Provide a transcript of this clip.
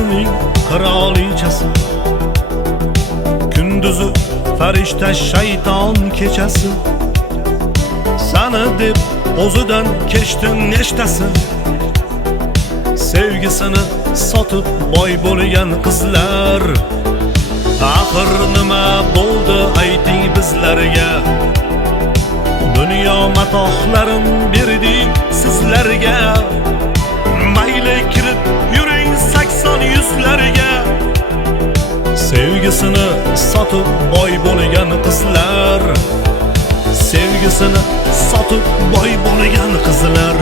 kechasining qirolichasi, kunduzi farishta shayton kechasi. Sana deb o'zidan kechdim nechtasi, sevgisini sotib boy bo'lgan qizlar. Axir nima bo'ldi ayting bizlarga? Dunyo matohlarin berdik sizlarga. Mayli kirib yuring 80-100larga. Sevgisini sotib boy bo'lgan qizlar, sevgisini sotib boy bo'lgan qizlar.